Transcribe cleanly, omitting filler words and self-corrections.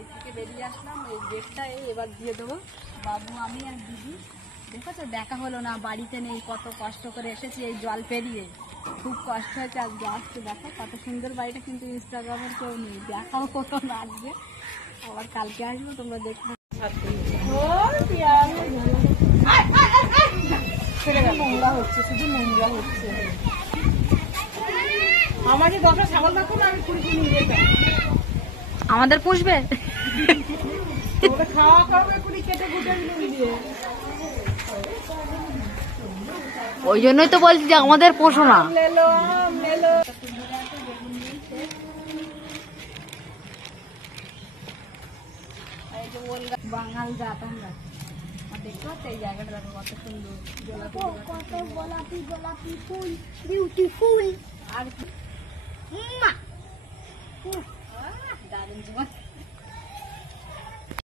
বাড়ি থেকে বেরিয়ে আসলাম, এই গেটটা এবার দিয়ে দেবো। বাবু, আমি আর দিদি, দেখেছো দেখা হলো না, বাড়িতে নেই, কত কষ্ট করে এসেছি এই জল পেরিয়ে, খুব কষ্ট হয়েছে আজকে আসতে। দেখো কত সুন্দর বাড়িটা, কিন্তু ইনস্টাগ্রামের কেউ নেই, দেখাও কত না আসবে, আবার কালকে আসবো, তোমরা দেখবে। নোংরা হচ্ছে, শুধু নোংরা হচ্ছে। আমাকে দরকার ছাগল দেখো না, আমি কুড়ি নিয়ে যেতাম। আমাদের পুষবে, খাওয়া খাওয়া কুড়ি কেটে কুটে দিয়ে। ওই জন্যই তো বলছি যে আমাদের পোষো না। বাঙাল জাত আমরা, দেখতে পাচ্ছি এই জায়গাটা দেখো কত সুন্দর, কত গোলাপি গোলাপি ফুল, বিউটিফুল। আর দারুণ